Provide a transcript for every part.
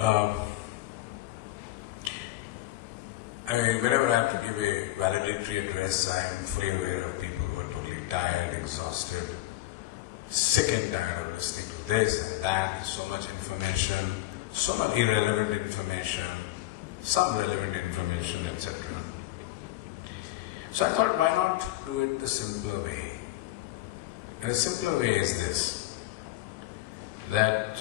Um, whenever I have to give a valedictory address, I am fully aware of people who are totally tired, exhausted, sick and tired of listening to this and that, so much information, so much irrelevant information, some relevant information, etc. So I thought, why not do it the simpler way? And the simpler way is this, that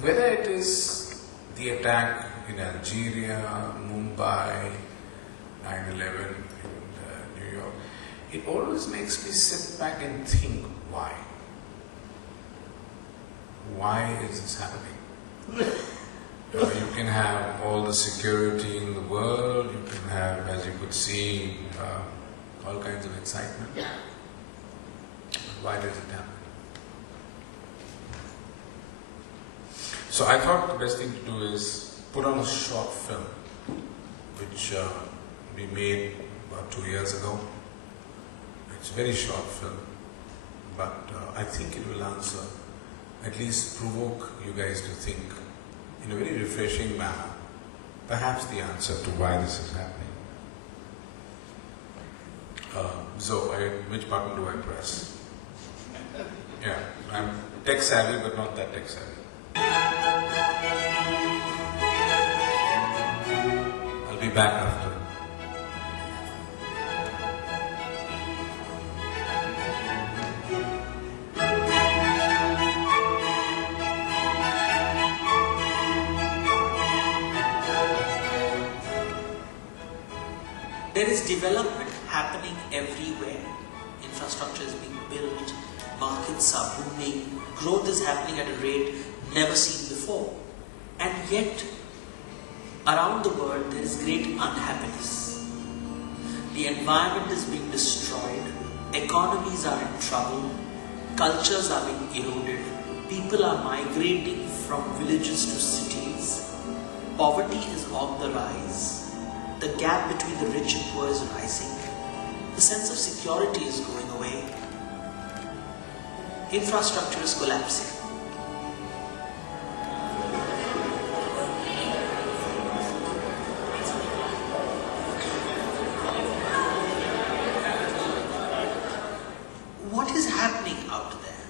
whether it is the attack in Algeria, Mumbai, 9/11 in New York, it always makes me sit back and think, why? Why is this happening? You can have all the security in the world, you can have, as you could see, all kinds of excitement. Why does it happen? So I thought the best thing to do is put on a short film, which we made about 2 years ago. It's a very short film, but I think it will answer, at least provoke you guys to think in a very refreshing manner, perhaps the answer to why this is happening. Which button do I press? Yeah, I'm tech savvy, but not that tech savvy. I'll be back after. There is development happening everywhere. Infrastructure is being built, markets are booming, growth is happening at a rate never seen before. And yet, around the world there is great unhappiness. The environment is being destroyed, economies are in trouble, cultures are being eroded, people are migrating from villages to cities, poverty is on the rise. The gap between the rich and poor is rising. The sense of security is going away. Infrastructure is collapsing. What is happening out there?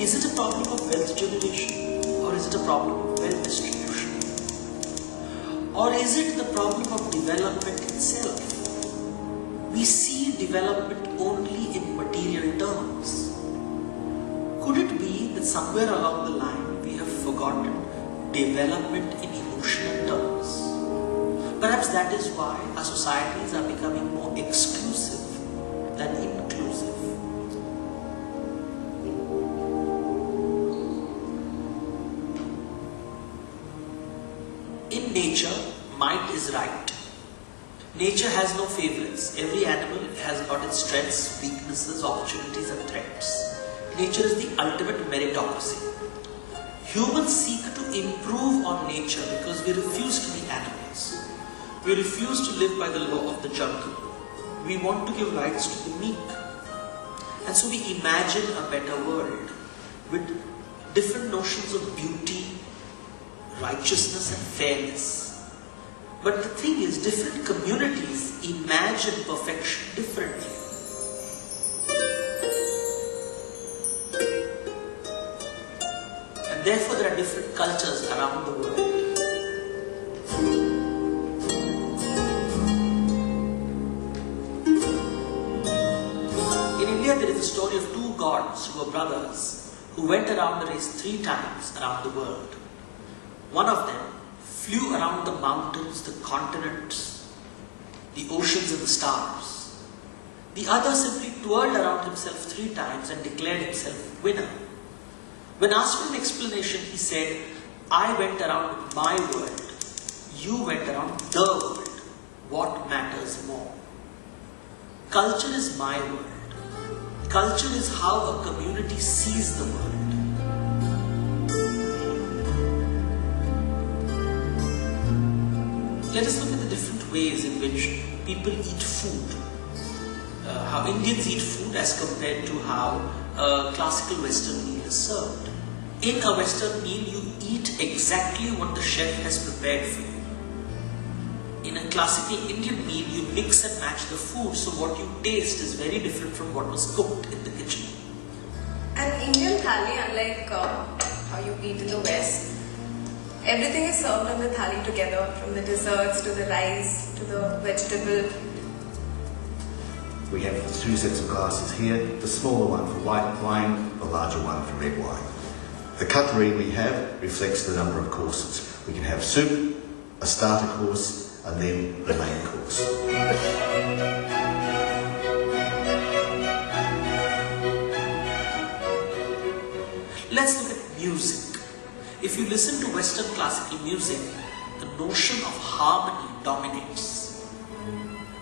Is it a problem of wealth generation, or is it a problem of wealth distribution? Or is it the problem of development itself? We see development only in material terms. Could it be that somewhere along the line we have forgotten development in emotional terms? Perhaps that is why our societies are becoming more exclusive than inclusive. In nature, might is right. Nature has no favorites. Every animal has got its strengths, weaknesses, opportunities and threats. Nature is the ultimate meritocracy. Humans seek to improve on nature because we refuse to be animals. We refuse to live by the law of the jungle. We want to give rights to the meek. And so we imagine a better world with different notions of beauty, righteousness and fairness. But the thing is, different communities imagine perfection differently. And therefore there are different cultures around the world. In India there is a story of two gods who were brothers who went around the race 3 times around the world. One of them flew around the mountains, the continents, the oceans and the stars. The other simply twirled around himself 3 times and declared himself winner. When asked for an explanation, he said, I went around my world, you went around the world. What matters more? Culture is my world. Culture is how a community sees the world. Let us look at the different ways in which people eat food, how Indians eat food as compared to how a classical Western meal is served. In a Western meal, you eat exactly what the chef has prepared for you. In a classical Indian meal, you mix and match the food, so what you taste is very different from what was cooked in the kitchen. An Indian thali, unlike how you eat in the West, everything is served on the thali together, from the desserts to the rice to the vegetable. We have 2 sets of glasses here, the smaller one for white wine, the larger one for red wine. The cutlery we have reflects the number of courses. We can have soup, a starter course, and then the main course. Let's look at music. If you listen to Western classical music, the notion of harmony dominates.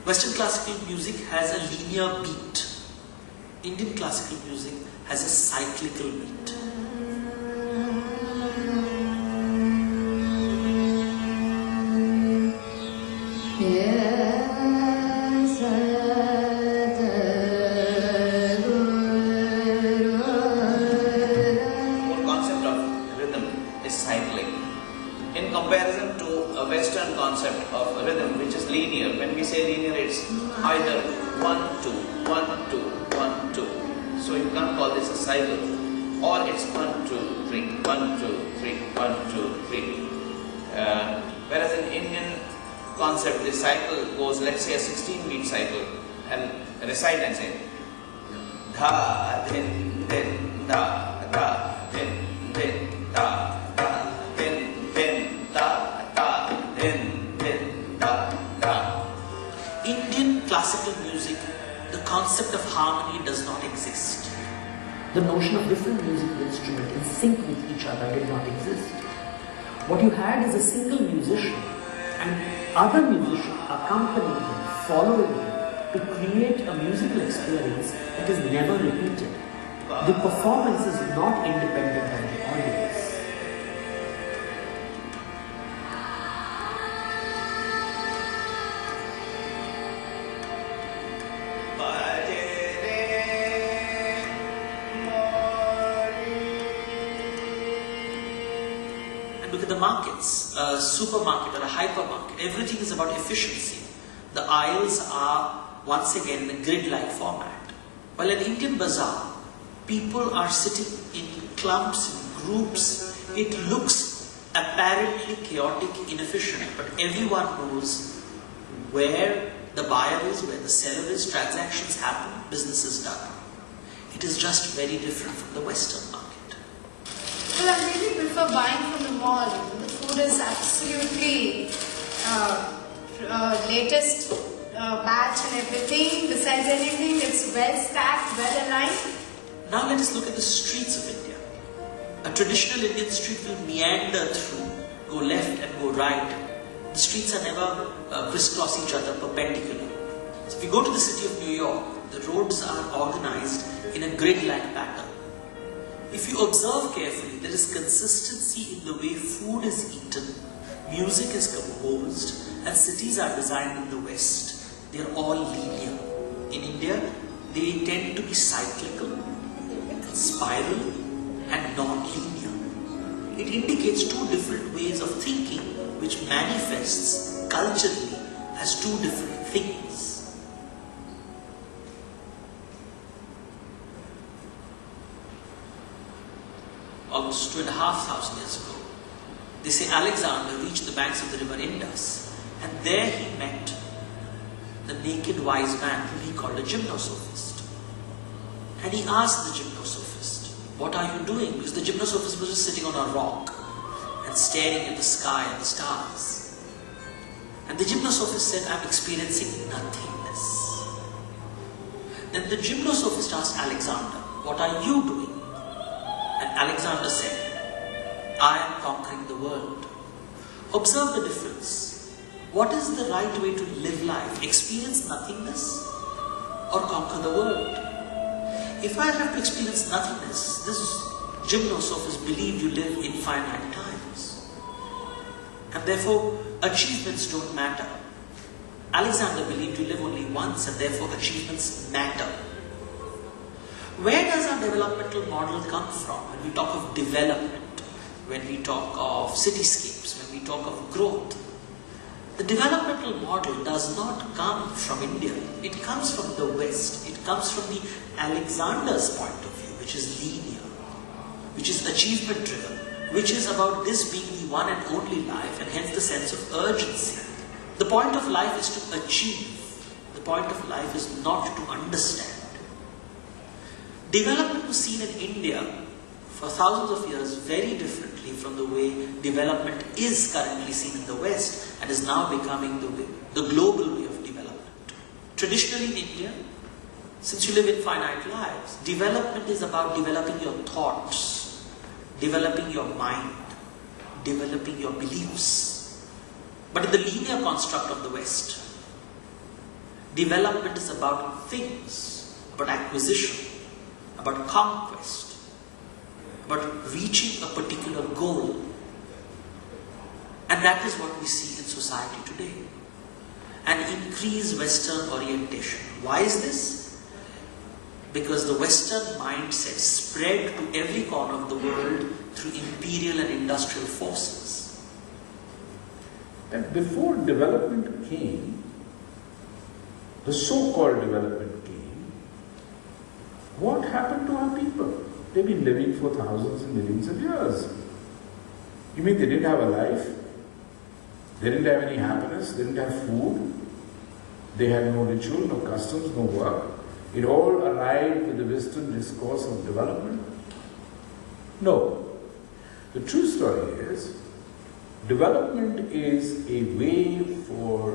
Western classical music has a linear beat. Indian classical music has a cyclical beat. Either 1, 2, 1, 2, 1, 2. So you can't call this a cycle. Or it's 1, 2, 3, 1, 2, 3, 1, 2, 3. Whereas in Indian concept, this cycle goes, let's say, a 16-beat cycle, and recite and say dha, din, da, din, da, din, da, din, da. Indian classical music, the concept of harmony does not exist. The notion of different musical instruments in sync with each other did not exist. What you had is a single musician and other musicians accompanying him, following him, to create a musical experience that is never repeated. The performance is not independent of the audience. Look at the markets, a supermarket or a hypermarket, everything is about efficiency. The aisles are once again in a grid-like format. While in Indian bazaar, people are sitting in clumps, in groups. It looks apparently chaotic, inefficient, but everyone knows where the buyer is, where the seller is, transactions happen, business is done. It is just very different from the Western market. Well, I really prefer buying from the mall. The food is absolutely latest batch and everything. Besides anything, it's well stacked, well aligned. Now let us look at the streets of India. A traditional Indian street will meander through, go left and go right. The streets are never crisscross each other, perpendicular. So if you go to the city of New York, the roads are organized in a grid-like pattern. If you observe carefully, there is consistency in the way food is eaten, music is composed, and cities are designed in the West. They are all linear. In India, they tend to be cyclical, and spiral, and non-linear. It indicates 2 different ways of thinking, which manifests culturally as 2 different things. Almost 2,500 years ago, they say Alexander reached the banks of the river Indus, and there he met the naked wise man whom he called a gymnosophist. And he asked the gymnosophist, "What are you doing?" Because the gymnosophist was just sitting on a rock and staring at the sky and the stars. And the gymnosophist said, "I'm experiencing nothingness." Then the gymnosophist asked Alexander, "What are you doing?" And Alexander said, "I am conquering the world." Observe the difference. What is the right way to live life? Experience nothingness or conquer the world? If I have to experience nothingness, this gymnosophist believed you live in finite times. And therefore, achievements don't matter. Alexander believed you live only once and therefore achievements matter. Where does our developmental model come from when we talk of development, when we talk of cityscapes, when we talk of growth? The developmental model does not come from India. It comes from the West. It comes from the Alexander's point of view, which is linear, which is achievement driven, which is about this being the one and only life, and hence the sense of urgency. The point of life is to achieve. The point of life is not to understand. Development was seen in India for thousands of years very differently from the way development is currently seen in the West and is now becoming the global way of development. Traditionally in India, since you live in finite lives, development is about developing your thoughts, developing your mind, developing your beliefs. But in the linear construct of the West, development is about things, about acquisition, about conquest, about reaching a particular goal. And that is what we see in society today. An increased Western orientation. Why is this? Because the Western mindset spread to every corner of the world through imperial and industrial forces. And before development came, the so-called development came, what happened to our people? They've been living for thousands and millions of years. You mean they didn't have a life? They didn't have any happiness? They didn't have food? They had no ritual, no customs, no work? It all arrived with the Western discourse of development? No. The true story is, development is a way for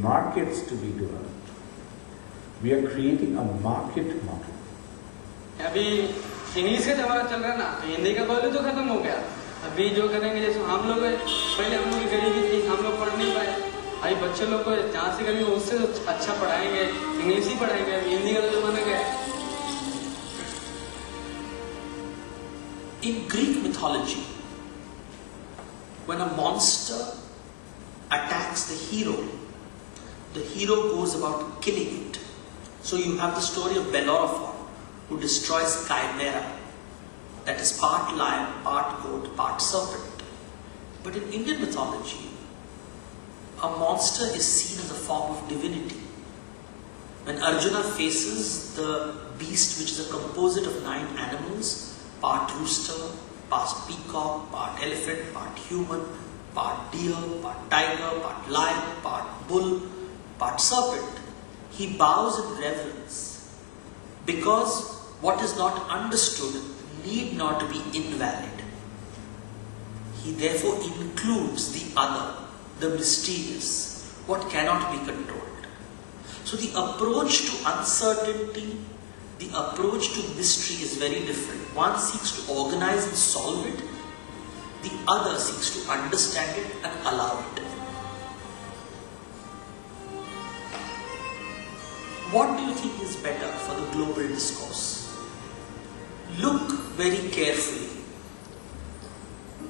markets to be developed. We are creating a market model. अभी English का जमाना चल रहा है ना, तो हिंदी का value तो खत्म हो गया। अभी जो करेंगे, जैसे हम लोग पहले हम लोग की गरीबी थी, हम लोग पढ़ नहीं पाए। अभी बच्चे लोग को जहाँ से करेंगे उससे अच्छा पढ़ाएंगे, इंग्लिश ही पढ़ाएंगे। हिंदी का तो जमाना गया। In Greek mythology, when a monster attacks the hero goes about killing it. So you have the story of Bellerophon, who destroys Chimera, that is part lion, part goat, part serpent. But in Indian mythology, a monster is seen as a form of divinity. When Arjuna faces the beast, which is a composite of 9 animals, part rooster, part peacock, part elephant, part human, part deer, part tiger, part lion, part bull, part serpent, he bows in reverence, because what is not understood need not be invalid. He therefore includes the other, the mysterious, what cannot be controlled. So the approach to uncertainty, the approach to mystery is very different. One seeks to organize and solve it, the other seeks to understand it and allow it. What do you think is better for the global discourse? Look very carefully.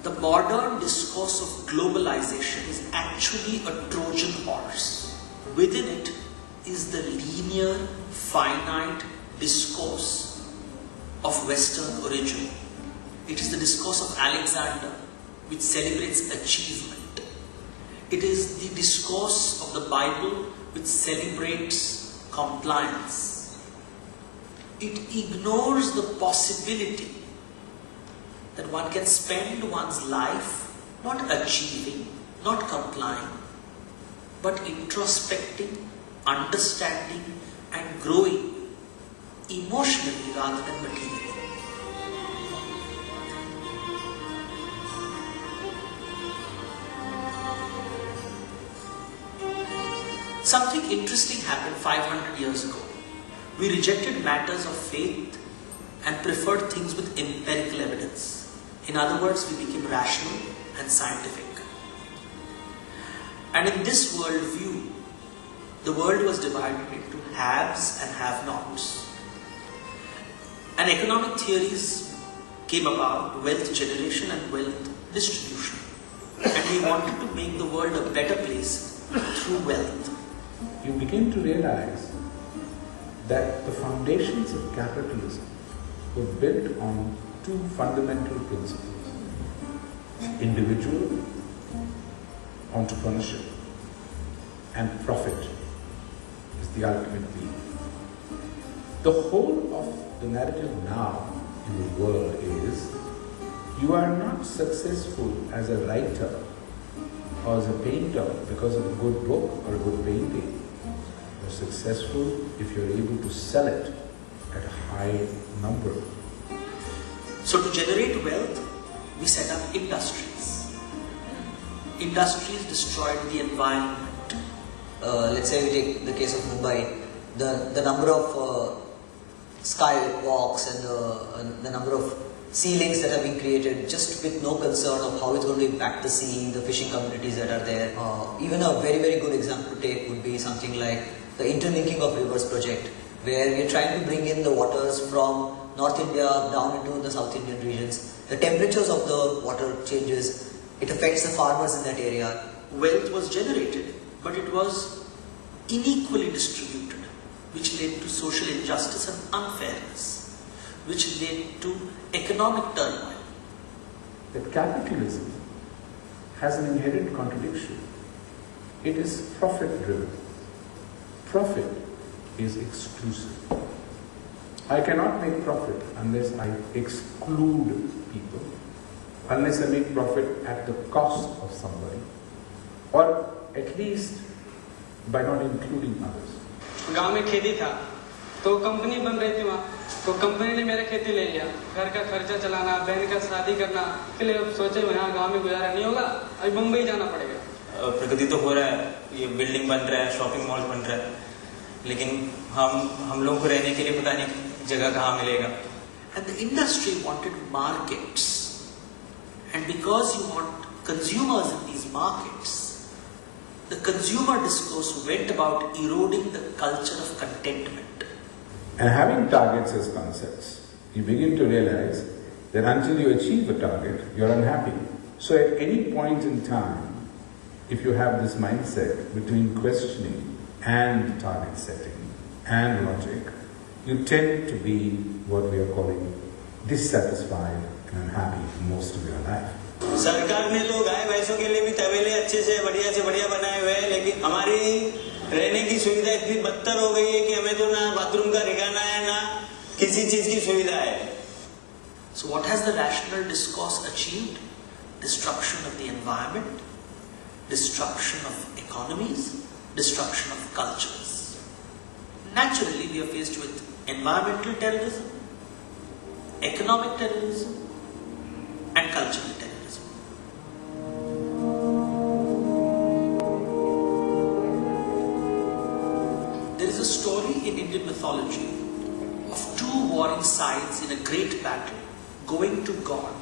The modern discourse of globalization is actually a Trojan horse. Within it is the linear, finite discourse of Western origin. It is the discourse of Alexander, which celebrates achievement. It is the discourse of the Bible, which celebrates compliance. It ignores the possibility that one can spend one's life not achieving, not complying, but introspecting, understanding and growing emotionally rather than materially. Something interesting happened 500 years ago. We rejected matters of faith and preferred things with empirical evidence. In other words, we became rational and scientific. And in this worldview, the world was divided into haves and have-nots. And economic theories came about, wealth generation and wealth distribution. And we wanted to make the world a better place through wealth. you begin to realize that the foundations of capitalism were built on two fundamental principles: individual entrepreneurship and profit is the ultimate being. The whole of the narrative now in the world is you are not successful as a writer or as a painter because of a good book or a good painting. You're successful if you're able to sell it at a high number. So to generate wealth, we set up industries. Industries destroyed the environment. Let's say we take the case of Mumbai, the number of skywalks and the number of ceilings that have been created just with no concern of how it's going to impact the sea, the fishing communities that are there. Even a very, very good example to take would be something like the interlinking of rivers project, where we're trying to bring in the waters from North India down into the South Indian regions. The temperatures of the water changes, it affects the farmers in that area. Wealth was generated, but it was unequally distributed, which led to social injustice and unfairness, which led to economic turmoil. That capitalism has an inherent contradiction. It is profit-driven. Profit is exclusive. I cannot make profit unless I exclude people, unless I make profit at the cost of somebody, or at least by not including others. गांव में खेती था तो company बन रही थी वहाँ, तो कंपनी ने मेरा खेती ले लिया, घर का खर्चा चलाना, बहन का शादी करना, के लिए अब सोचे यहाँ गांव में गुजारा नहीं होगा, अभी मुंबई जाना पड़ेगा। प्रगति तो हो रहा है, ये बिल्डिंग बन रहा है, शॉपिंग मॉल बन रहा है, लेकिन हम लोगों को रहने के लिए पता नहीं जगह कहाँ मिलेगा। And the industry wanted markets, and because you want consumers in these markets, the consumer discourse went about eroding the culture of contentment. And having targets as concepts, you begin to realize that until you achieve a target, you're unhappy. So at any point in time, if you have this mindset between questioning and target setting and logic, you tend to be what we are calling dissatisfied and unhappy for most of your life. सरकार ने तो गाय भैंसों के लिए भी तबेले अच्छे से बढ़िया बनाए हुए हैं, लेकिन हमारी रहने की सुविधा इतनी बदतर हो गई है कि हमें तो ना बाथरूम का ठिकाना है ना किसी चीज की सुविधा है. So what has the rational discourse achieved? Destruction of the environment, destruction of economies, destruction of cultures. Naturally, we are faced with environmental terrorism, economic terrorism, and cultural terrorism. There is a story in Indian mythology of two warring sides in a great battle going to God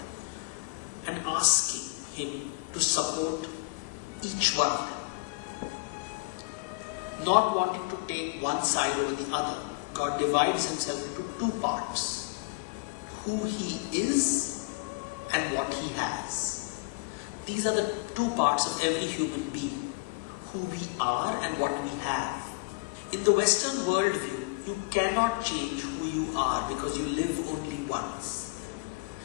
and asking Him to support each one of them. Not wanting to take one side over the other, God divides Himself into two parts: who He is and what He has. These are the two parts of every human being: who we are and what we have. In the Western worldview, you cannot change who you are because you live only once.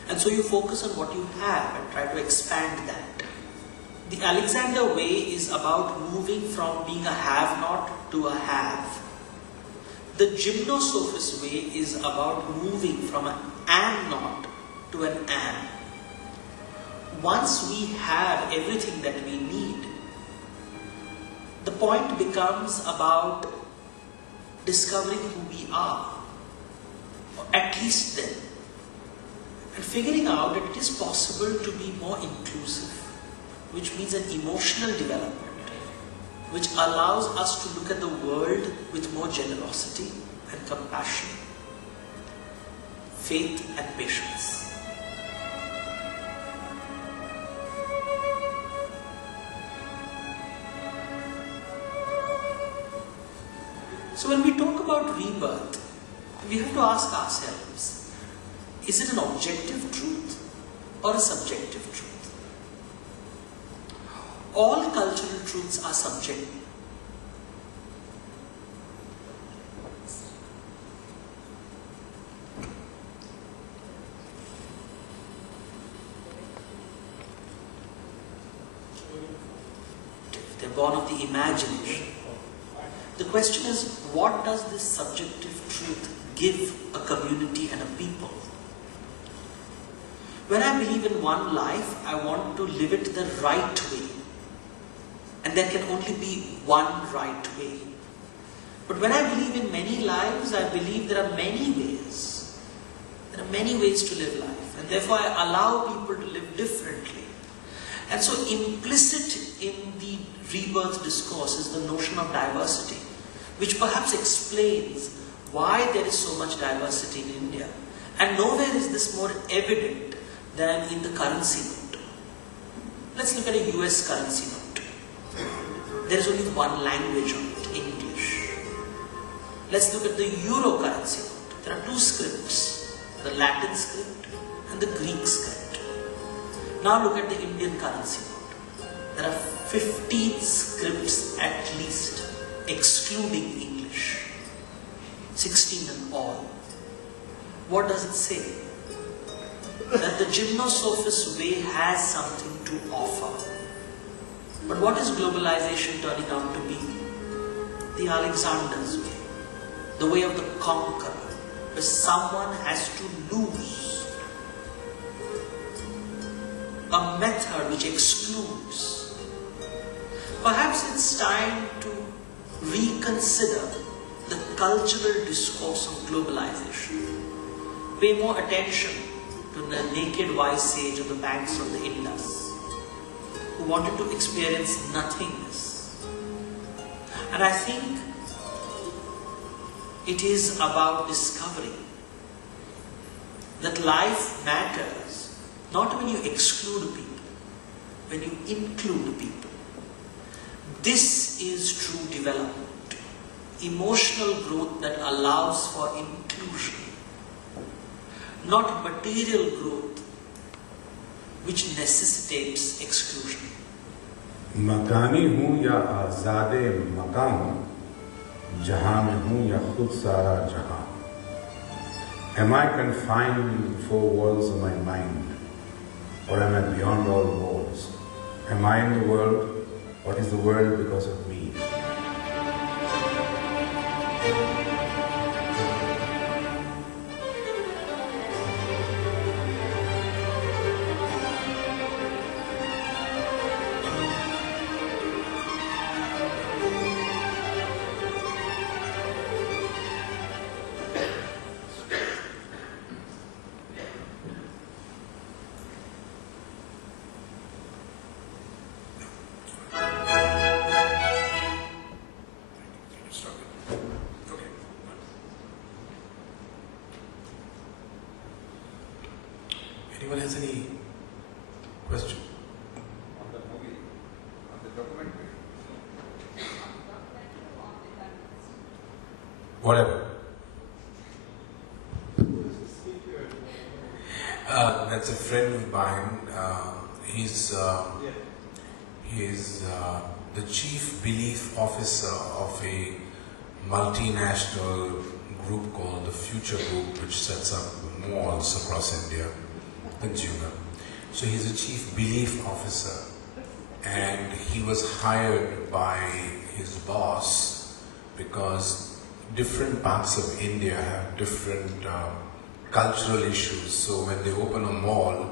And so you focus on what you have and try to expand that. The Alexander way is about moving from being a have-not to a have. The gymnosophist way is about moving from an am-not to an am. Once we have everything that we need, the point becomes about discovering who we are, or at least then, and figuring out that it is possible to be more inclusive, which means an emotional development, which allows us to look at the world with more generosity and compassion, faith and patience. So when we talk about rebirth, we have to ask ourselves, is it an objective truth or a subjective truth? All cultural truths are subjective. they're born of the imagination. The question is, what does this subjective truth give a community and a people? When I believe in one life, I want to live it the right way. And there can only be one right way. But when I believe in many lives, I believe there are many ways. There are many ways to live life. And therefore I allow people to live differently. And so implicit in the rebirth discourse is the notion of diversity, which perhaps explains why there is so much diversity in India. And nowhere is this more evident than in the currency note. Let's look at a US currency note. There is only one language on it, English. Let's look at the Euro currency note. There are two scripts, the Latin script and the Greek script. Now look at the Indian currency note. There are 15 scripts at least, excluding English. 16 in all. What does it say? That the gymnosophist way has something to offer. But what is globalization turning out to be? The Alexander's way. The way of the conqueror, where someone has to lose. A method which excludes. Perhaps it's time to reconsider the cultural discourse of globalization. Pay more attention to the naked wise sage of the banks of the Indus, who wanted to experience nothingness. And I think it is about discovering that life matters not when you exclude people, when you include people. This is true development. Emotional growth that allows for inclusion, not material growth which necessitates exclusion. मकानी हूँ या आज़ादे मकान हूँ, जहाँ में हूँ या खुद सारा जहाँ. Am I confined in the four walls of my mind, or am I beyond all walls? Am I in the world, or is the world because of me? Anyone has any question? On the movie, on the documentary. Whatever. That's a friend of mine. He's the chief belief officer of a multinational group called the Future Group, which sets up malls across India. Consumer. So he's a chief belief officer, and he was hired by his boss because different parts of India have different cultural issues. So when they open a mall,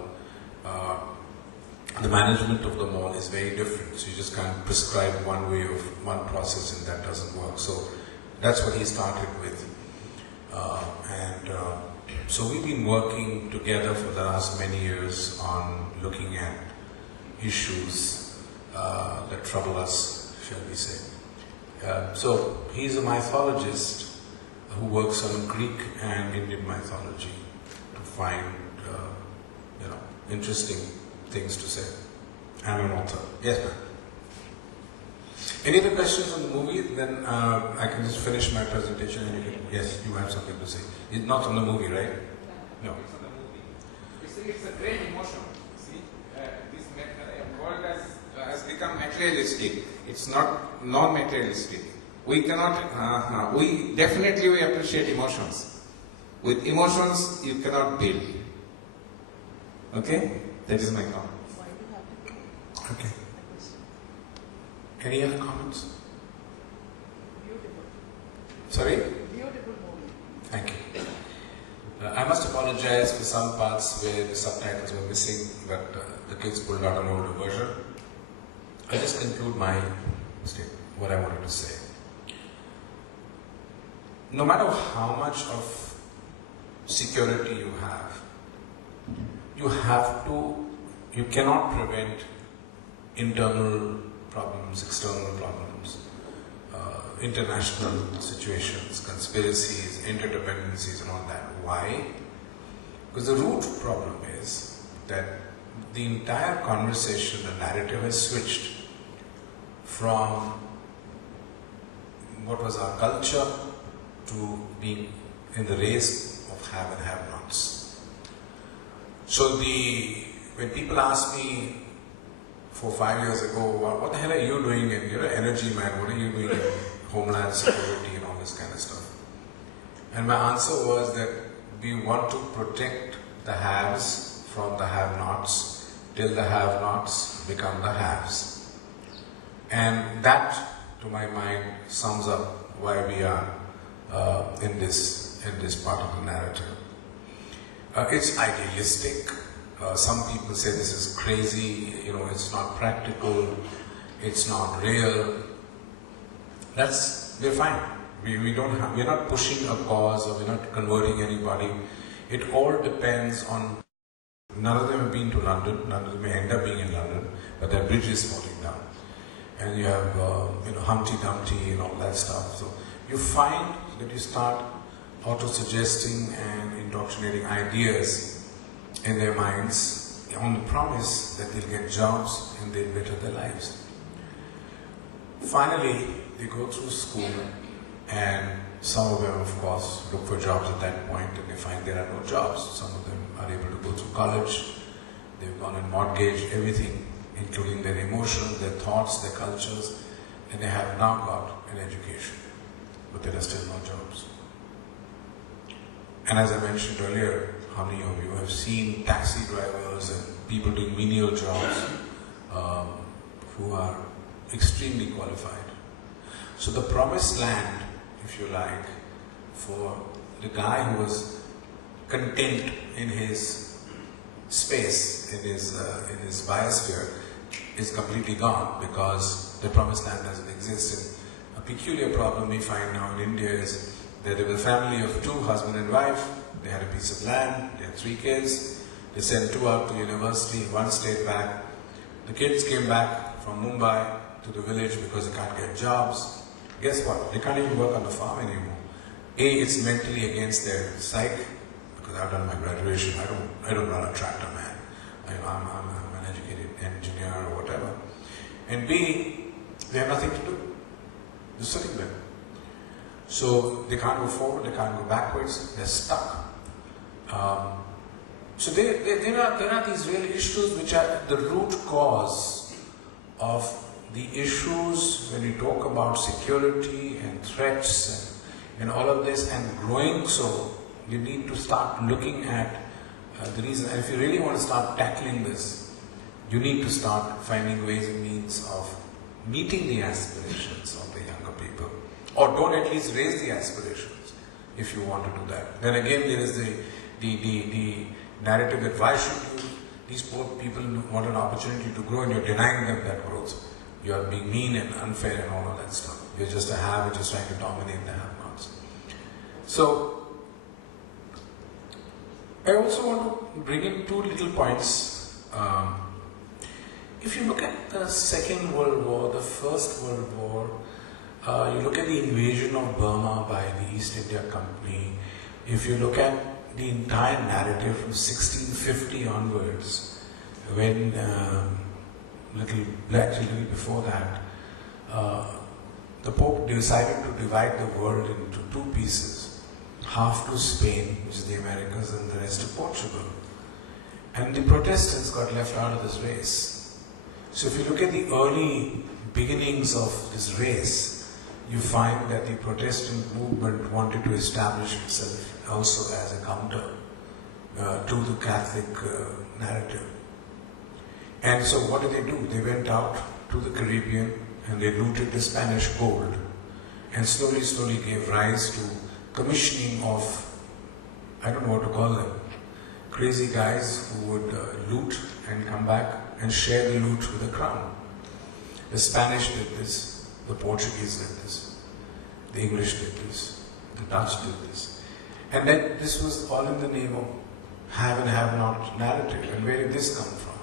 the management of the mall is very different. So you just can't prescribe one way of one process, and that doesn't work. So that's what he started with, so we've been working together for the last many years on looking at issues that trouble us, shall we say. So he's a mythologist who works on Greek and Indian mythology to find interesting things to say. I'm an author. Yes, ma'am. Any other questions on the movie? Then I can just finish my presentation and you can, yes, you have something to say. It's not on the movie, right? No. It's on the movie. It's a great emotion. See, this world has become materialistic. It's not non-materialistic. We cannot, we definitely appreciate emotions. With emotions, you cannot build. Okay? That is my comment. Okay. Any other comments? Beautiful. Sorry? Beautiful movie. Thank you. I must apologize for some parts where the subtitles were missing, but the kids pulled out an older version. I'll just conclude my statement, what I wanted to say. No matter how much of security you cannot prevent internal problems, external problems, international situations, conspiracies, interdependencies and all that. Why? Because the root problem is that the entire conversation, the narrative has switched from what was our culture to being in the race of have and have-nots. So when people ask me 4 or 5 years ago, what the hell are you doing in, you're an energy man, what are you doing in Homeland Security and all this kind of stuff? And my answer was that we want to protect the haves from the have-nots till the have-nots become the haves. And that, to my mind, sums up why we are in this part of the narrative. It's idealistic. Some people say this is crazy, it's not practical, it's not real. We're fine. We're not pushing a cause or we're not converting anybody. It all depends on, none of them have been to London, none of them may end up being in London, but their bridge is falling down. And you have, Humpty Dumpty and all that stuff. So you find that you start auto-suggesting and indoctrinating ideas in their minds on the promise that they'll get jobs and they'll better their lives. Finally, they go through school and some of them, of course, look for jobs at that point and they find there are no jobs. Some of them are able to go through college. They've gone and mortgaged everything, including their emotions, their thoughts, their cultures, and they have now got an education. But there are still no jobs. And as I mentioned earlier, how many of you have seen taxi drivers and people doing menial jobs who are extremely qualified? So the promised land, if you like, for the guy who was content in his space, in his biosphere, is completely gone because the promised land doesn't exist. And a peculiar problem we find now in India is that there was a family of 2, husband and wife. They had a piece of land, they had 3 kids. They sent 2 out to university, 1 stayed back. The kids came back from Mumbai to the village because they can't get jobs. Guess what? They can't even work on the farm anymore. It's mentally against their psyche, because I've done my graduation. I don't run a tractor, man. I'm an educated engineer or whatever. And B, they have nothing to do. They're sitting there. So they can't go forward, they can't go backwards, they're stuck. So there are these real issues which are the root cause of the issues when you talk about security and threats and all of this, and growing. So you need to start looking at the reason. And if you really want to start tackling this, you need to start finding ways and means of meeting the aspirations of the younger people. Or don't at least raise the aspirations if you want to do that. Then again there is the narrative that why should you, these poor people want an opportunity to grow and you're denying them that growth. You are being mean and unfair and all of that stuff. You're just a have, you're just trying to dominate the have-nots. So, I also want to bring in 2 little points. If you look at the Second World War, the First World War, you look at the invasion of Burma by the East India Company, if you look at the entire narrative from 1650 onwards, when little before that, the Pope decided to divide the world into 2 pieces, half to Spain, which is the Americas, and the rest to Portugal. And the Protestants got left out of this race. So if you look at the early beginnings of this race, you find that the Protestant movement wanted to establish itself also as a counter to the Catholic narrative. And so what did? They went out to the Caribbean and they looted the Spanish gold, and slowly gave rise to commissioning of, I don't know what to call them, crazy guys who would loot and come back and share the loot with the crown. The Spanish did this, the Portuguese did this, the English did this, the Dutch did this. And then this was all in the name of have and have not narrative. And where did this come from?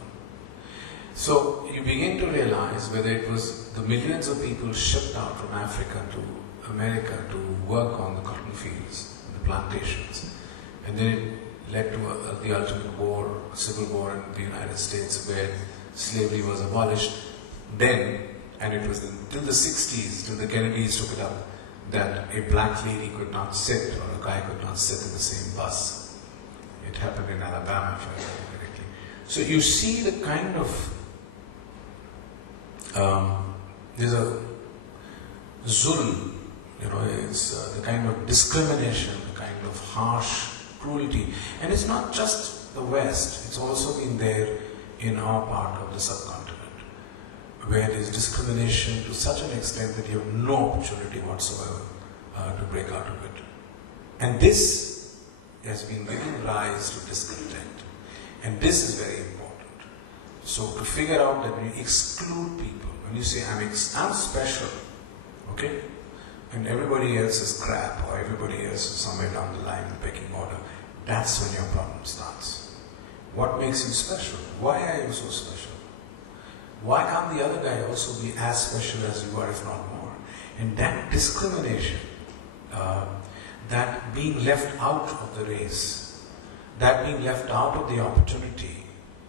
So you begin to realize whether it was the millions of people shipped out from Africa to America to work on the cotton fields, the plantations, and then it led to the ultimate war, a civil war in the United States where slavery was abolished. Then, and it was till the 60s, till the Kennedys took it up, that a black lady could not sit or a guy could not sit in the same bus. It happened in Alabama, if I remember correctly. So you see the kind of there's a zulm, it's the kind of discrimination, the kind of harsh cruelty. And it's not just the West, it's also been there in our part of the subcontinent, where there's discrimination to such an extent that you have no opportunity whatsoever to break out of it. And this has been giving rise to discontent. And this is very important. So to figure out that when you exclude people, when you say, I'm special, okay? And everybody else is crap, or everybody else is somewhere down the line in the pecking order, that's when your problem starts. What makes you special? Why are you so special? Why can't the other guy also be as special as you are, if not more? And that discrimination, that being left out of the race, that being left out of the opportunity,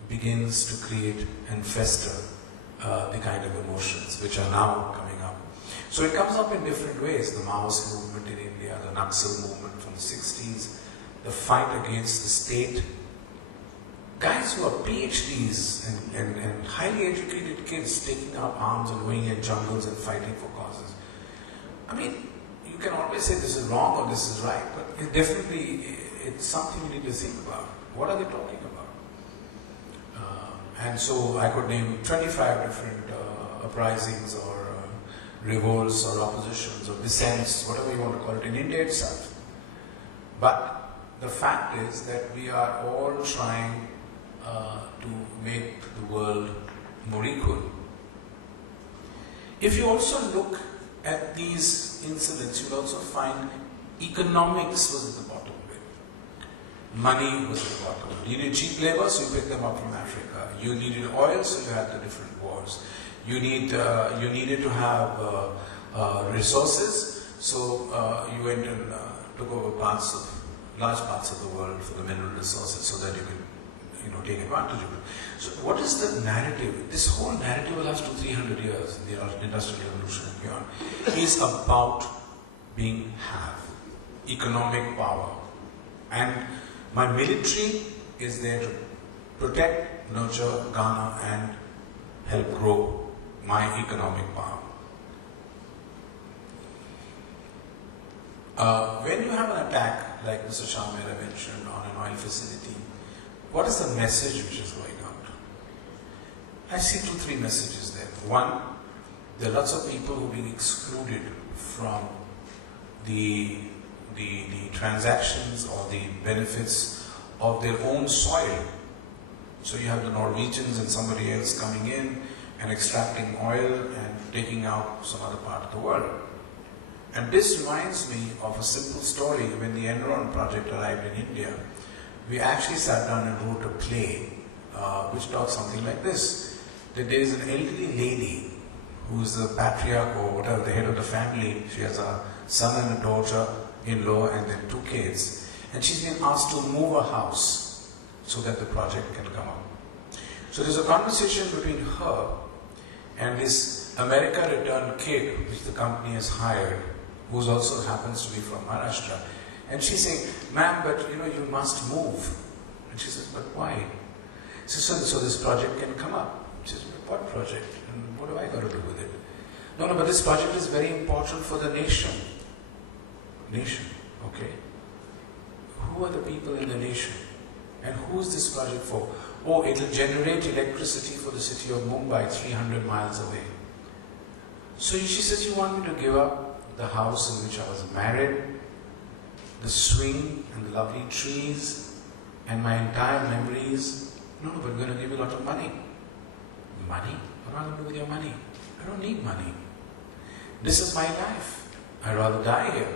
begins to create and fester the kind of emotions which are now coming up. So it comes up in different ways. The Maoist movement in India, the Naxal movement from the 60s, the fight against the state. Guys who are PhDs and highly educated kids taking up arms and going in jungles and fighting for causes. I mean, you can always say this is wrong or this is right, but it's something you need to think about. What are they talking about? And so I could name 25 different uprisings or revolts or oppositions or dissents, whatever you want to call it, in India itself. But the fact is that we are all trying to make the world more equal. If you also look at these incidents, you'll also find economics was at the bottom of it. Money was at the bottom of it. You need cheap labor, so you pick them up from Africa. You needed oil, so you had the different wars. You needed to have resources, so you went and took over large parts of the world for the mineral resources, so that you could take advantage of it. So what is the narrative? This whole narrative of the last 200-300 years in the Industrial Revolution and beyond is about being economic power. And my military is there to protect, nurture, garner and help grow my economic power. When you have an attack, like Mr. Shamera mentioned, on an oil facility, what is the message which is going out? I see 2-3 messages there. One, there are lots of people who are being excluded from the transactions or the benefits of their own soil. So you have the Norwegians and somebody else coming in and extracting oil and taking out some other part of the world. And this reminds me of a simple story. When the Enron project arrived in India, we actually sat down and wrote a play which talks something like this. That there is an elderly lady who is the patriarch or whatever, the head of the family. She has a son and a daughter-in-law and then 2 kids. And she's been asked to move her house so that the project can come up. So there's a conversation between her and this America returned kid which the company has hired, who also happens to be from Maharashtra. And she's saying, ma'am, but you must move. And she says, but why? She says, so this project can come up. She says, what project? And what do I got to do with it? No, but this project is very important for the nation. Nation, okay? Who are the people in the nation? And who is this project for? Oh, it will generate electricity for the city of Mumbai, 300 miles away. So she says, you want me to give up the house in which I was married, the swing and the lovely trees and my entire memories? No, but we're going to give you a lot of money. Money? What am I going to do with your money? I don't need money. This is my life. I'd rather die here.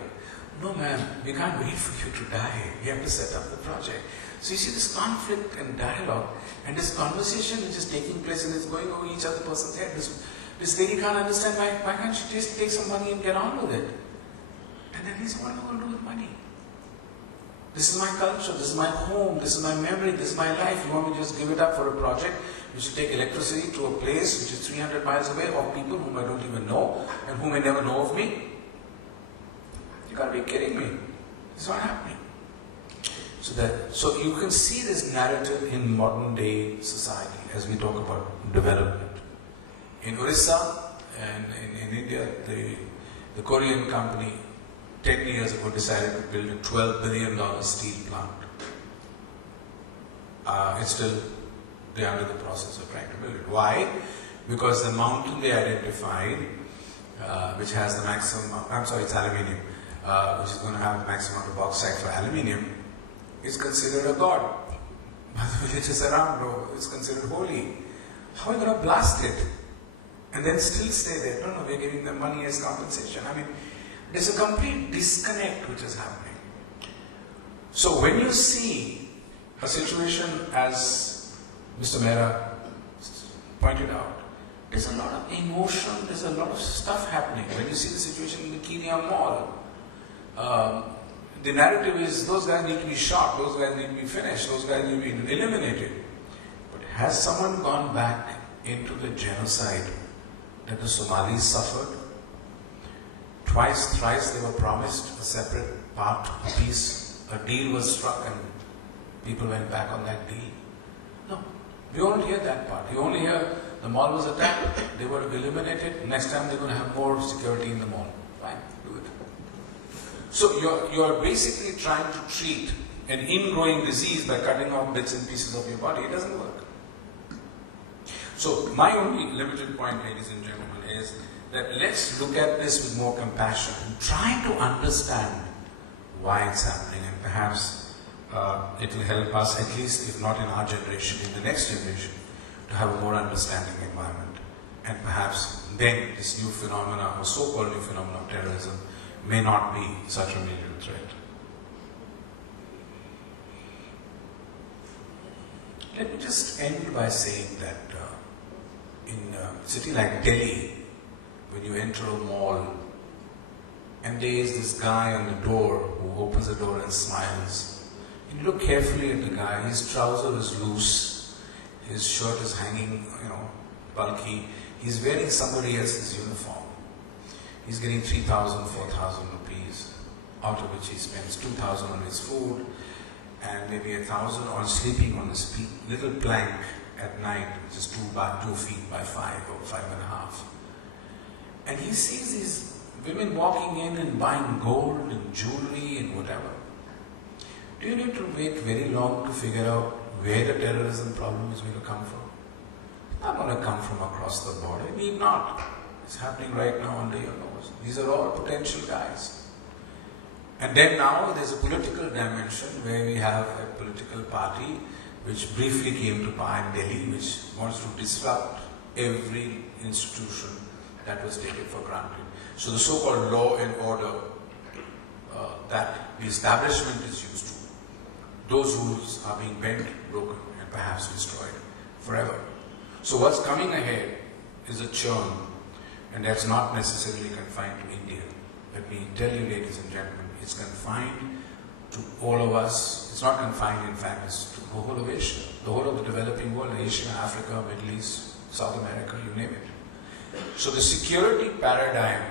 No, ma'am, we can't wait for you to die. We have to set up the project. So you see this conflict and dialogue and this conversation which is taking place and it's going over each other person's head. This lady can't understand why can't she just take some money and get on with it? And then he said, what am I going to do with money? This is my culture, this is my home, this is my memory, this is my life. You want me to just give it up for a project which will take electricity to a place which is 300 miles away of people whom I don't even know and whom may never know of me? You gotta be kidding me. It's not happening. So you can see this narrative in modern day society as we talk about development. In Orissa and in India, the Korean company 10 years ago decided to build a $12 billion steel plant. They're under the process of trying to build it. Why? Because the mountain they identified, which has the maximum, it's aluminium, which is going to have the maximum amount of bauxite for aluminium, is considered a god. By the villages around, it's considered holy. How are you going to blast it? And then still stay there? No, we're giving them money as compensation. I mean, there's a complete disconnect which is happening. So when you see a situation as Mr. Mehra pointed out, there's a lot of emotion, there's a lot of stuff happening. When you see the situation in the Kenya Mall, the narrative is those guys need to be shot, those guys need to be finished, those guys need to be eliminated. But has someone gone back into the genocide that the Somalis suffered? Twice, thrice they were promised a separate part, a piece, a deal was struck and people went back on that deal. No, we won't hear that part. You only hear the mall was attacked, they were eliminated, next time they're going to have more security in the mall. Fine, do it. So you're basically trying to treat an ingrowing disease by cutting off bits and pieces of your body. It doesn't work. So my only limited point, ladies and gentlemen, is that let's look at this with more compassion and try to understand why it's happening, and perhaps it will help us, at least if not in our generation, in the next generation, to have a more understanding environment. And perhaps then this new phenomena, or so-called new phenomena of terrorism, may not be such a major threat. Let me just end by saying that in a city like Delhi, when you enter a mall, and there is this guy on the door who opens the door and smiles, and you look carefully at the guy, his trouser is loose, his shirt is hanging, bulky, he's wearing somebody else's uniform. He's getting 3,000, 4,000 rupees, out of which he spends 2,000 on his food, and maybe 1,000 on sleeping on this little plank at night, which is 2 feet by 5 or 5.5. And he sees these women walking in and buying gold and jewelry and whatever. Do you need to wait very long to figure out where the terrorism problem is going to come from? It's not going to come from across the border. It need not. It's happening right now under your nose. These are all potential guys. And then now there's a political dimension where we have a political party which briefly came to power in Delhi, which wants to disrupt every institution that was taken for granted. So the so-called law and order that the establishment is used to, those rules are being bent, broken, and perhaps destroyed forever. So what's coming ahead is a churn, and that's not necessarily confined to India. Let me tell you, ladies and gentlemen, it's confined to all of us. It's not confined, in fact, it's to the whole of Asia, the whole of the developing world, Asia, Africa, Middle East, South America, you name it. So the security paradigm,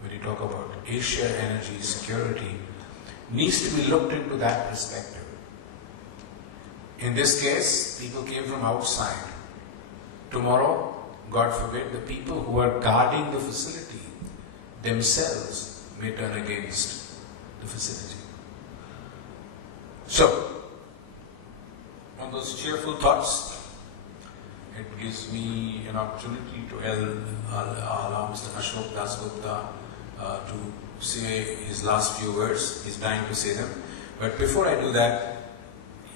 when you talk about Asia energy security, needs to be looked into that perspective. In this case, people came from outside. Tomorrow, God forbid, the people who are guarding the facility themselves may turn against the facility. So, on those cheerful thoughts, it gives me an opportunity to allow Mr. Ashok Dasgupta to say his last few words. He's dying to say them. But before I do that,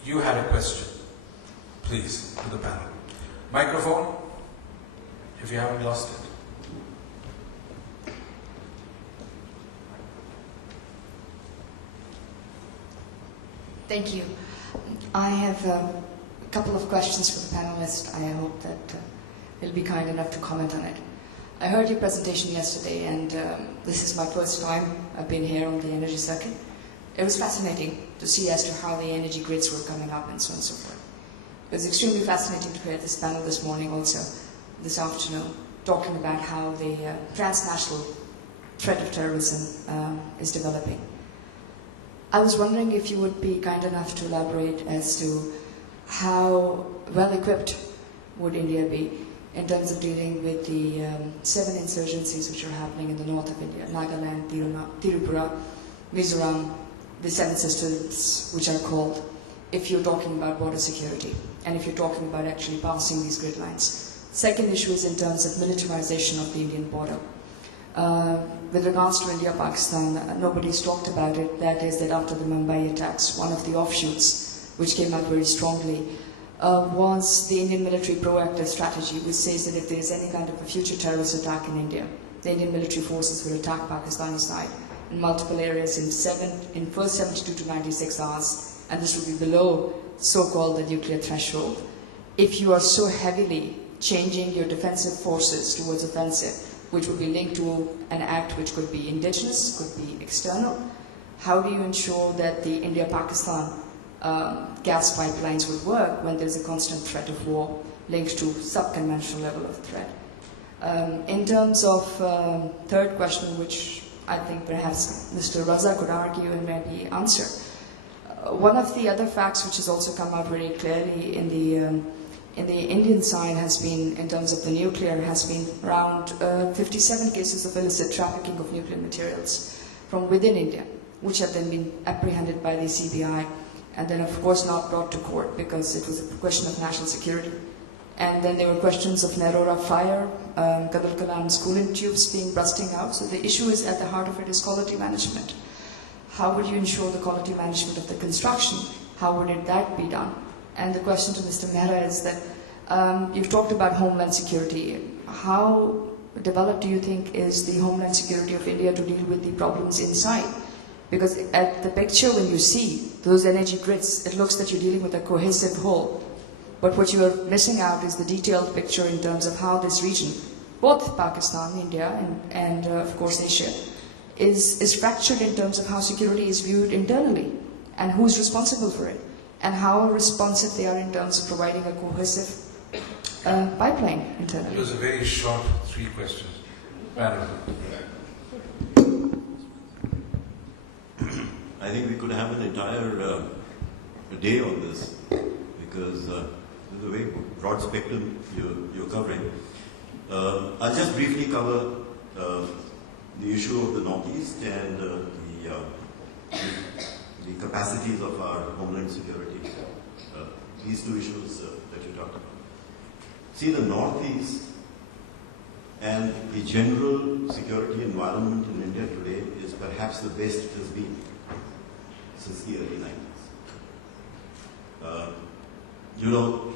you had a question, please, to the panel. Microphone, if you haven't lost it. Thank you. I have a couple of questions for the panelists. I hope that they'll be kind enough to comment on it. I heard your presentation yesterday, and this is my first time I've been here on the energy circuit. It was fascinating to see as to how the energy grids were coming up and so on and so forth. It was extremely fascinating to hear this panel this morning also, this afternoon, talking about how the transnational threat of terrorism is developing. I was wondering if you would be kind enough to elaborate as to how well equipped would India be in terms of dealing with the 7 insurgencies which are happening in the north of India, Nagaland, Tripura, Mizoram, the 7 sisters which are called, if you're talking about border security and if you're talking about actually passing these grid lines. Second issue is in terms of militarization of the Indian border. With regards to India-Pakistan, nobody's talked about it. That is that after the Mumbai attacks, one of the offshoots which came out very strongly was the Indian military proactive strategy, which says that if there is any kind of a future terrorist attack in India, the Indian military forces will attack Pakistani side in multiple areas in first 72 to 96 hours, and this will be below so-called the nuclear threshold. If you are so heavily changing your defensive forces towards offensive, which would be linked to an act which could be indigenous, could be external, how do you ensure that the India-Pakistan gas pipelines would work when there's a constant threat of war linked to sub-conventional level of threat? In terms of third question, which I think perhaps Mr. Raza could argue and maybe answer, one of the other facts which has also come out very clearly in the Indian side has been, in terms of the nuclear, has been around 57 cases of illicit trafficking of nuclear materials from within India, which have then been apprehended by the CBI and then of course not brought to court because it was a question of national security. And then there were questions of Narora fire, Kadal Kalam coolant tubes being bursting out. So the issue is at the heart of it is quality management. How would you ensure the quality management of the construction? How would that be done? And the question to Mr. Mehra is that you've talked about homeland security. How developed do you think is the homeland security of India to deal with the problems inside? Because at the picture when you see those energy grids, it looks that you're dealing with a cohesive whole. But what you are missing out is the detailed picture in terms of how this region, both Pakistan, India, and of course Asia, is fractured in terms of how security is viewed internally and who's responsible for it, and how responsive they are in terms of providing a cohesive pipeline internally. It was a very short 3 questions. Madam. I think we could have an entire day on this because there's a very broad spectrum you're covering. I'll just briefly cover the issue of the Northeast and the capacities of our homeland security. These 2 issues that you talked about. See, the Northeast and the general security environment in India today is perhaps the best it has been since the early 90s. You know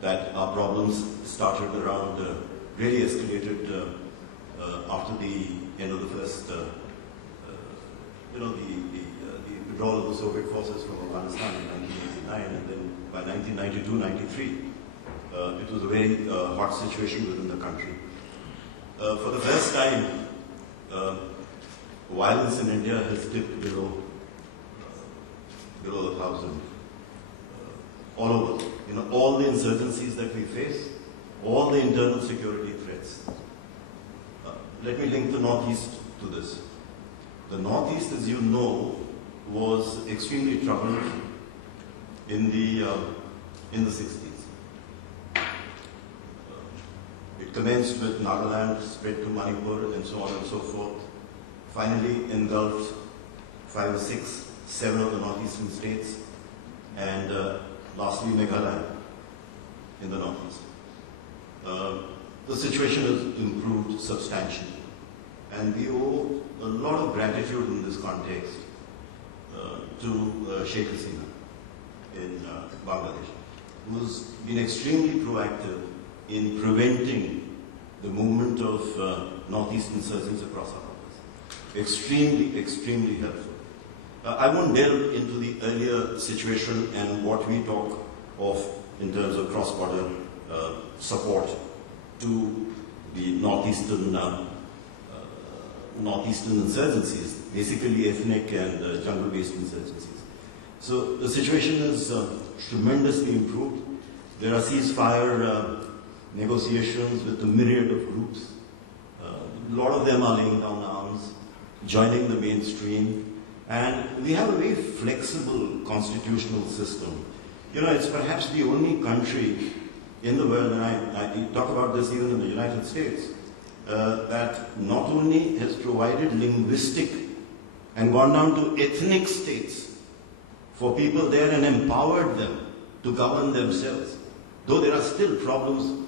that our problems started around, really escalated after the end of the first, the withdrawal of the Soviet forces from Afghanistan in 1989, and then by 1992-93, it was a very hot situation within the country. For the first time, violence in India has dipped below 1,000. All over, all the insurgencies that we face, all the internal security threats. Let me link the Northeast to this. The Northeast, as you know, was extremely troubled in the 60s. It commenced with Nagaland, spread to Manipur, and so on and so forth. Finally engulfed 5 or 6, 7 of the northeastern states, and lastly Meghalaya in the Northeast. the situation has improved substantially. And we owe a lot of gratitude in this context to Sheikh Hasina in Bangladesh, who's been extremely proactive in preventing the movement of northeast insurgents across our borders. Extremely, extremely helpful. I won't delve into the earlier situation and what we talk of in terms of cross-border support to the northeastern insurgencies, basically ethnic and jungle-based insurgencies. So the situation is tremendously improved. There are ceasefire negotiations with a myriad of groups. A lot of them are laying down arms, joining the mainstream, and we have a very flexible constitutional system. You know, it's perhaps the only country in the world, and I talk about this even in the United States, that not only has provided linguistic and gone down to ethnic states for people there and empowered them to govern themselves, though there are still problems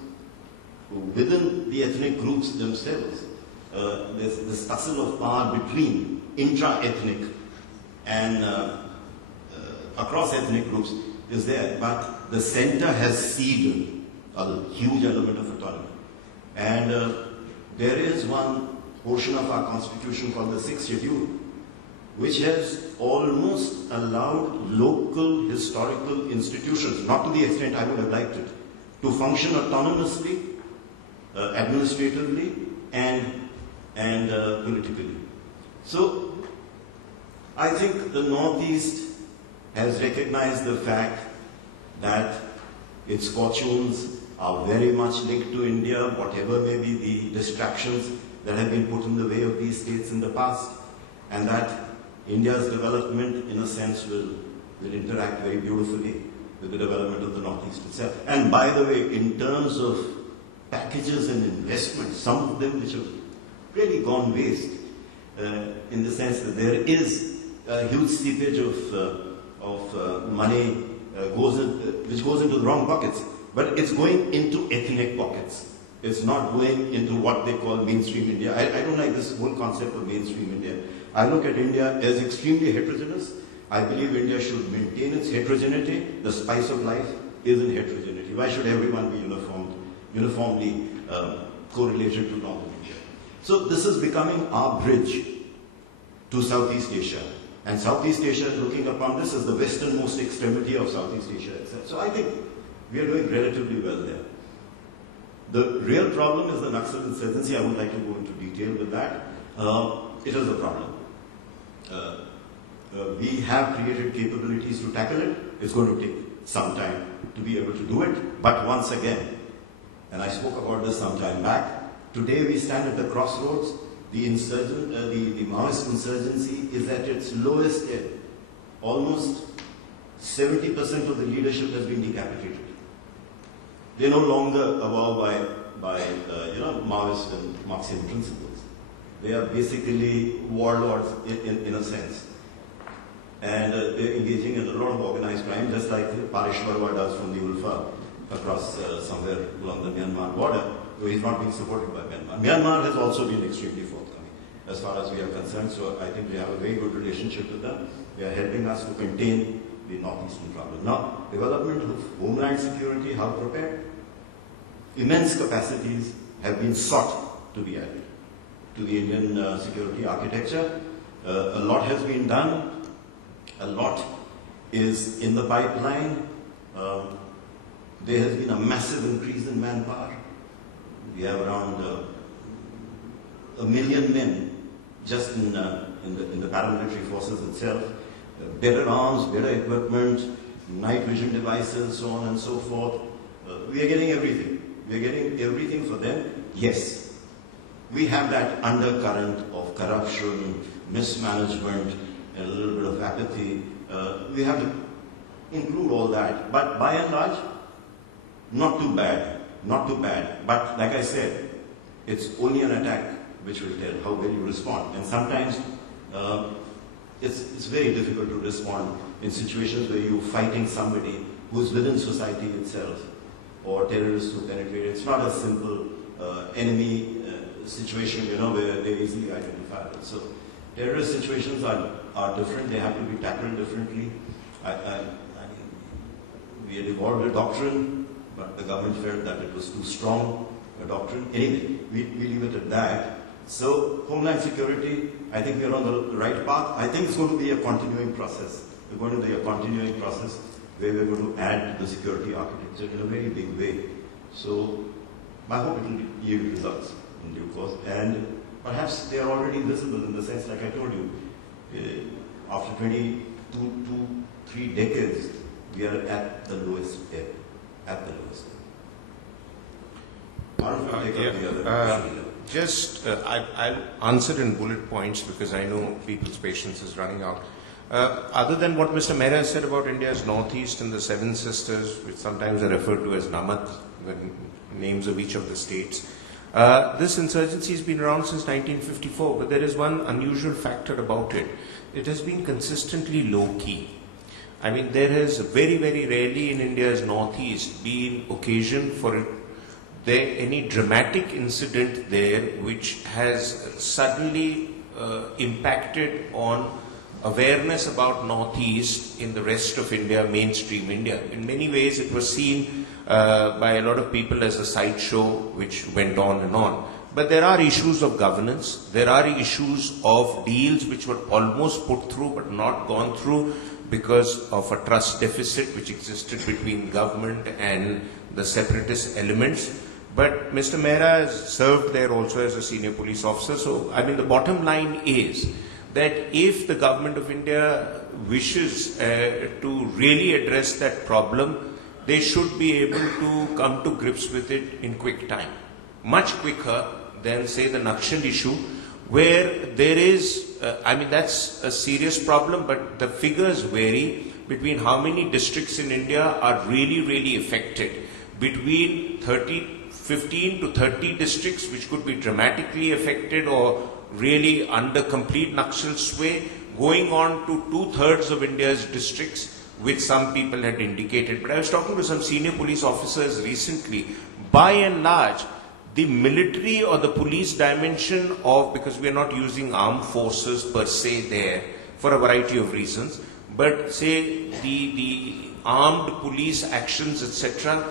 within the ethnic groups themselves. There's this tussle of power between intra-ethnic and across ethnic groups is there, but the center has ceded a huge element of autonomy. And there is one portion of our constitution called the 6th Schedule, which has almost allowed local historical institutions, not to the extent I would have liked it, to function autonomously, administratively, and politically. So, I think the Northeast has recognized the fact that its fortunes are very much linked to India, whatever may be the distractions that have been put in the way of these states in the past, and that India's development, in a sense, will interact very beautifully with the development of the Northeast itself. And by the way, in terms of packages and investments, some of them which have really gone waste, in the sense that there is a huge seepage of money which goes into the wrong pockets, but it's going into ethnic pockets. It's not going into what they call mainstream India. I don't like this whole concept of mainstream India. I look at India as extremely heterogeneous. I believe India should maintain its heterogeneity. The spice of life is in heterogeneity. Why should everyone be uniformly correlated to Northern India? So this is becoming our bridge to Southeast Asia. And Southeast Asia is looking upon this as the westernmost extremity of Southeast Asia itself. So I think we are doing relatively well there. The real problem is the Naxal insurgency. I would like to go into detail with that. It is a problem. We have created capabilities to tackle it. It's going to take some time to be able to do it. But once again, and I spoke about this some time back, today we stand at the crossroads. The Maoist insurgency is at its lowest ebb. Almost 70% of the leadership has been decapitated. They're no longer above by Maoist and Marxian principles. They are basically warlords in a sense. And they're engaging in a lot of organized crime, just like Parish Barwa does from the Ulfa across somewhere along the Myanmar border, though he's not being supported by Myanmar. Myanmar has also been extremely forthcoming as far as we are concerned, so I think we have a very good relationship with them. They are helping us to contain the northeastern problem. Now, development of homeland security, how prepared? Immense capacities have been sought to be added to the Indian security architecture. A lot has been done. A lot is in the pipeline. There has been a massive increase in manpower. We have around 1 million men just in the paramilitary forces itself. Better arms, better equipment, night vision devices, so on and so forth. We are getting everything. We are getting everything for them. Yes, we have that undercurrent of corruption, mismanagement, and a little bit of apathy. We have to include all that. But by and large, not too bad. Not too bad. But like I said, it's only an attack which will tell how well you respond. And sometimes it's very difficult to respond in situations where you're fighting somebody who's within society itself. or terrorists who penetrate. It's not a simple enemy situation, where they're easily identifiable. So terrorist situations are different. They have to be tackled differently. I mean, we had evolved a doctrine, but the government felt that it was too strong a doctrine. Anyway, we leave it at that. So Homeland Security, I think we're on the right path. I think it's going to be a continuing process. We're going to be a continuing process where we're going to add to the security architecture in a very big way. So I hope it will yield results in due course. And perhaps they are already visible in the sense, like I told you, after 3 decades, we are at the lowest ebb. At the lowest ebb. I don't know if you take up the other I'll answer in bullet points because I know people's patience is running out. Other than what Mr. Mehra said about India's northeast and the Seven Sisters, which sometimes are referred to as Namak, the names of each of the states, this insurgency has been around since 1954, but there is one unusual factor about it. It has been consistently low-key. I mean, there has very, very rarely in India's northeast been occasion for any dramatic incident there which has suddenly impacted on awareness about northeast in the rest of India, mainstream India. In many ways it was seen by a lot of people as a sideshow which went on and on. But there are issues of governance, there are issues of deals which were almost put through but not gone through because of a trust deficit which existed between government and the separatist elements. But Mr. Mehra has served there also as a senior police officer. So, I mean, the bottom line is that if the government of India wishes to really address that problem, they should be able to come to grips with it in quick time. Much quicker than, say, the Nakshal issue, where there is, I mean, that's a serious problem, but the figures vary between how many districts in India are really, really affected. Between 15 to 30 districts which could be dramatically affected or really under complete Nakshal sway, going on to 2/3 of India's districts, which some people had indicated. But I was talking to some senior police officers recently. By and large, the military or the police dimension of, because we are not using armed forces per se there for a variety of reasons, but say the armed police actions, etc.,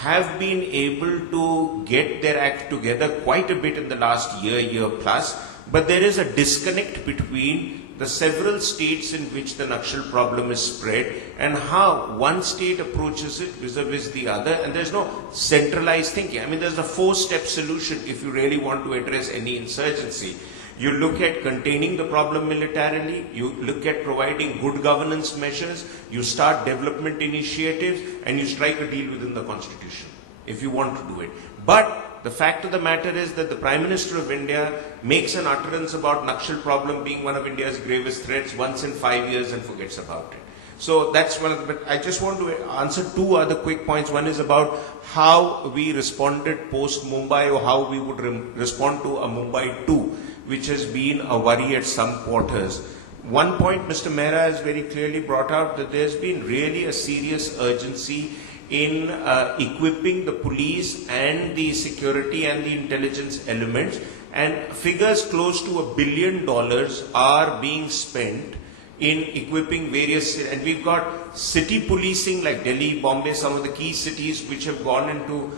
have been able to get their act together quite a bit in the last year plus, but there is a disconnect between the several states in which the Nakshal problem is spread and how one state approaches it vis-a-vis the other, and there's no centralized thinking. I mean, there's a 4-step solution if you really want to address any insurgency. You look at containing the problem militarily, you look at providing good governance measures, you start development initiatives, and you strike a deal within the constitution, if you want to do it. But the fact of the matter is that the Prime Minister of India makes an utterance about Nakshal problem being one of India's gravest threats once in 5 years and forgets about it. So that's one of the, but I just want to answer 2 other quick points. One is about how we responded post Mumbai, or how we would respond to a Mumbai 2, which has been a worry at some quarters. One point Mr. Mehra has very clearly brought out, that there's been really a serious urgency in equipping the police and the security and the intelligence elements, and figures close to $1 billion are being spent in equipping various, and we've got city policing like Delhi, Bombay, some of the key cities which have gone into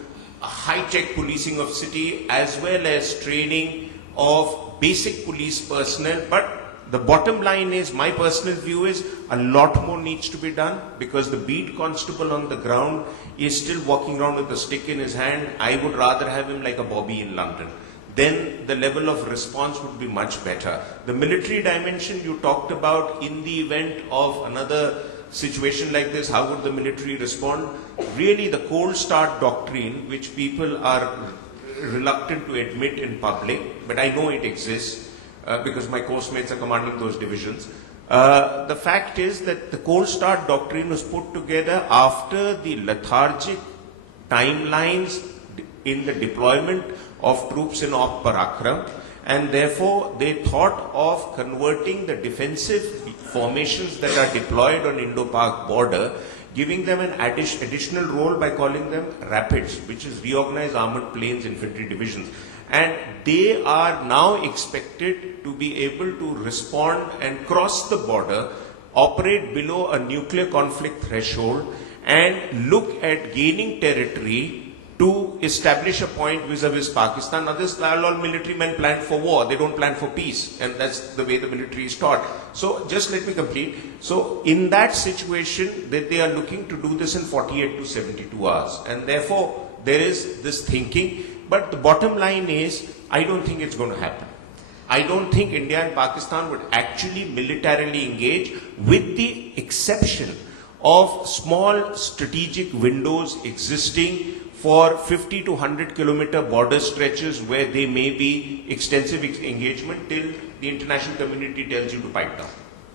a high-tech policing of city, as well as training of basic police personnel. But the bottom line is, my personal view is, a lot more needs to be done, because the beat constable on the ground is still walking around with a stick in his hand. I would rather have him like a Bobby in London. Then the level of response would be much better. The military dimension you talked about, in the event of another situation like this, how would the military respond? Really, the cold start doctrine, which people are reluctant to admit in public, but I know it exists because my course mates are commanding those divisions. The fact is that the cold start doctrine was put together after the lethargic timelines in the deployment of troops in Op Parakram, and therefore they thought of converting the defensive formations that are deployed on Indo-Pak border, giving them an additional role by calling them Rapids, which is Reorganized Armored Planes Infantry Divisions. And they are now expected to be able to respond and cross the border, operate below a nuclear conflict threshold, and look at gaining territory to establish a point vis-a-vis Pakistan. Now, this all military men plan for war, they don't plan for peace, and that's the way the military is taught. So, just let me complete. So, in that situation, that they are looking to do this in 48 to 72 hours, and therefore, there is this thinking. But the bottom line is, I don't think it's going to happen. I don't think India and Pakistan would actually militarily engage, with the exception of small strategic windows existing for 50 to 100 kilometer border stretches where there may be extensive engagement till the international community tells you to pipe down.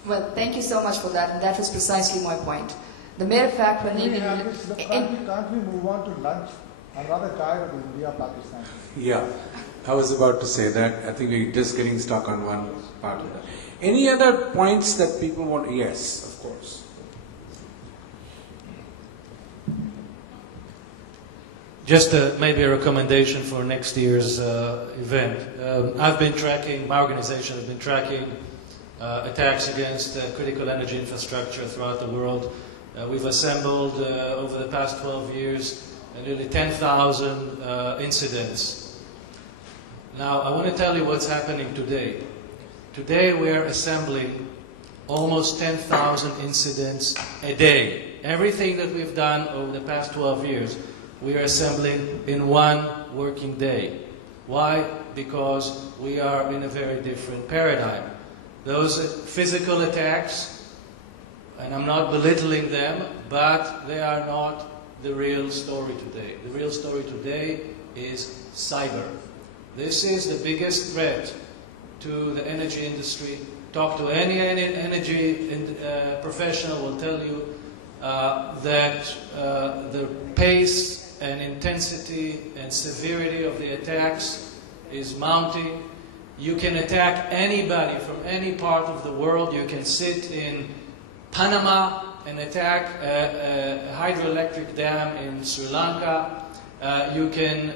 Well, thank you so much for that, and that was precisely my point. The mere fact when Indian... Can't we move on to lunch? I'm rather tired of India-Pakistan. Yeah, I was about to say that. I think we're just getting stuck on one part of that. Any other points that people want? Yes, of course. Just maybe a recommendation for next year's event. I've been tracking, my organization has been tracking attacks against critical energy infrastructure throughout the world. We've assembled over the past 12 years nearly 10,000 incidents. Now, I want to tell you what's happening today. Today we are assembling almost 10,000 incidents a day. Everything that we've done over the past 12 years, we are assembling in one working day. Why? Because we are in a very different paradigm. Those physical attacks, and I'm not belittling them, but they are not the real story today. The real story today is cyber. This is the biggest threat to the energy industry. Talk to any energy professional will tell you that the pace and intensity and severity of the attacks is mounting. You can attack anybody from any part of the world. You can sit in Panama and attack a hydroelectric dam in Sri Lanka. You can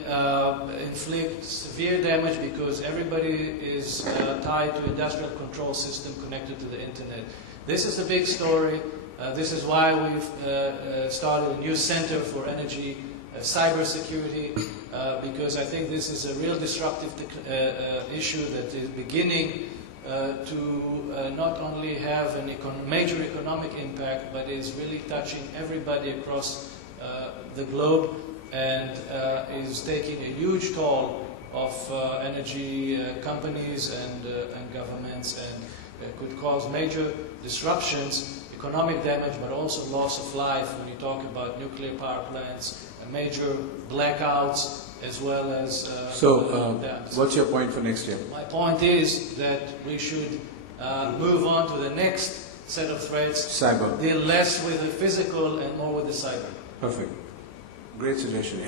inflict severe damage because everybody is tied to industrial control system connected to the internet. This is the big story. This is why we've started a new center for energy cybersecurity, because I think this is a real disruptive issue that is beginning to not only have a major economic impact, but is really touching everybody across the globe, and is taking a huge toll of energy companies and governments, and could cause major disruptions, economic damage, but also loss of life when you talk about nuclear power plants, major blackouts, as well as dams. What's your point for next year? My point is that we should move on to the next set of threats. Cyber. Deal less with the physical and more with the cyber. Perfect. Great suggestion.